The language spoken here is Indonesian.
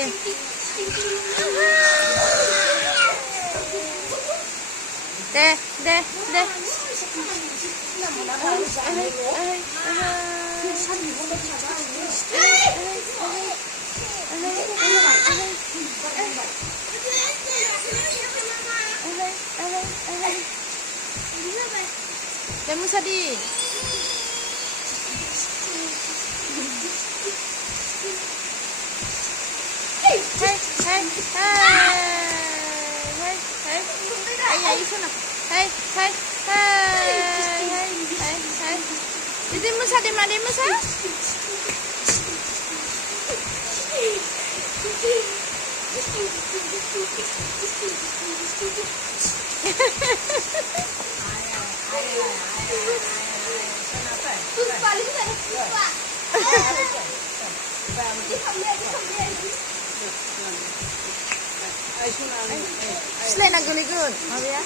Sini. Deh. Jangan sedih. Hai sana. Hai. Didi Musa di mana Musa? Selain agak-agak, mau ya?